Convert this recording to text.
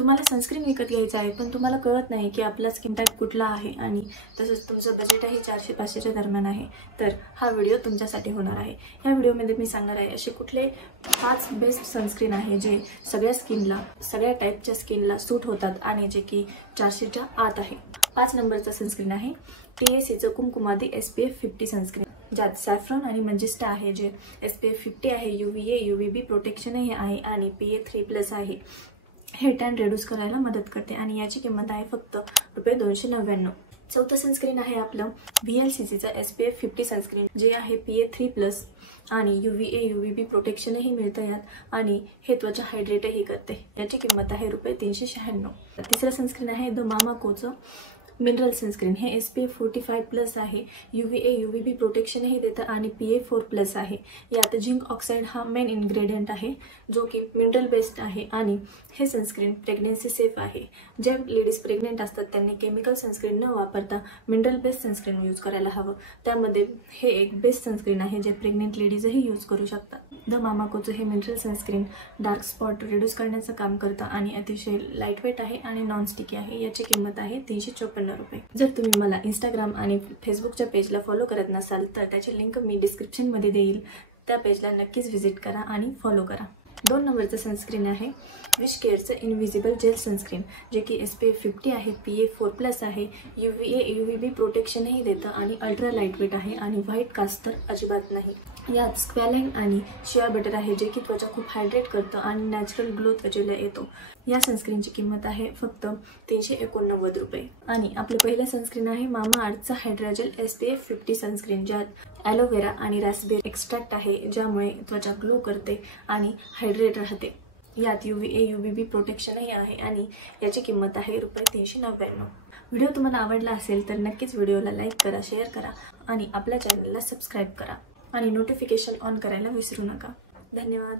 तुम्हाला सनस्क्रीन विकत घ्यायचं आहे पण तुम्हाला कळत नाही की आपला स्किन टाईप कुठला आहे आणि तसंच तुमचं बजेटही 400-500च्या दरम्यान आहे, तर हा व्हिडिओ तुमच्यासाठी होणार आहे। या व्हिडिओमध्ये मी सांगणार आहे असे कुठले 5 बेस्ट सनस्क्रीन आहे जे सगळ्या स्किनला, सगळ्या टाईपच्या स्किनला सूट होतात आणि जे की 400च्या आत आहे। 5 नंबरचा सनस्क्रीन आहे TACचं कुमकुमादी SPF 50 सनस्क्रीन, ज्यात सॅफ्रॉन आणि मंजिस्टा आहे, जे SPF 50 आहे, UVA UVB प्रोटेक्शनही आहे आणि PA3+ आहे। हे टॅन रिड्यूस करायला मदत करते आणि याची किंमत आहे फक्त ₹299। चौथं सनस्क्रीन आहे आपलं VLCCचं SPF 50 सनस्क्रीन, जे आहे PA3+ आणि UVA UVB प्रोटेक्शनही मिळतं यात आणि हे त्वचा हायड्रेटही करते। याची किंमत आहे ₹396। तिसरं सनस्क्रीन आहे द मामाकोचं मिनरल सनस्क्रीन, हे SPF 45+ आहे, UVA UVB प्रोटेक्शनही देतं आणि PA4+ आहे। यात झिंक ऑक्साईड हा मेन इन्ग्रेडियंट आहे, जो की मिनरल बेस्ड आहे आणि हे सनस्क्रीन प्रेग्नेन्सी सेफ आहे। जे लेडीज प्रेग्नेंट असतात त्यांनी केमिकल सनस्क्रीन न वापरता मिनरल बेस्ड सनस्क्रीन यूज करायला हवं। त्यामध्ये हे एक बेस्ट सनस्क्रीन आहे जे प्रेग्नेंट लेडीजही यूज करू शकतात। द मामाकोचं हे mineral sunscreen dark spot reduce करण्याचं काम करतं आणि अतिशय लाईटवेट आहे आणि नॉन स्टिकी आहे। याची किंमत आहे ₹354। जर तुम्ही मला इंस्टाग्राम आणि फेसबुकच्या पेजला फॉलो करत नसाल तर त्याची लिंक मी डिस्क्रिप्शनमध्ये देईल, त्या पेजला नक्कीच व्हिजिट करा आणि फॉलो करा। 2 नंबरचं सनस्क्रीन आहे विश केअरचं इनविजिबल जेल सनस्क्रीन, जे की SPF 50 आहे, PA4+ आहे, UVA UVB प्रोटेक्शनही देतं आणि अल्ट्रा लाईटवेट आहे आणि व्हाईट कास्ट तर अजिबात नाही। यात स्क्वॅलाइन आणि शिया बटर आहे, जे की त्वचा खूप हायड्रेट करतं आणि नॅचरल ग्लो त्वचेला येतो। या सनस्क्रीनची किंमत आहे फक्त ₹389। आणि आपलं पहिलं सनस्क्रीन आहे मामाअर्थचं हायड्राजेल SPF 50 सनस्क्रीन, ज्यात ॲलोवेरा आणि रास्पबेरी एक्स्ट्रॅक्ट आहे, ज्यामुळे त्वचा ग्लो करते आणि हायड्रेट राहते। यात UVA UVB प्रोटेक्शनही आहे आणि याची किंमत आहे ₹399। व्हिडिओ तुम्हाला आवडला असेल तर नक्कीच व्हिडिओला लाईक करा, शेअर करा आणि आपल्या चॅनलला सबस्क्राईब करा आणि नोटिफिकेशन ऑन करायला विसरू नका। धन्यवाद।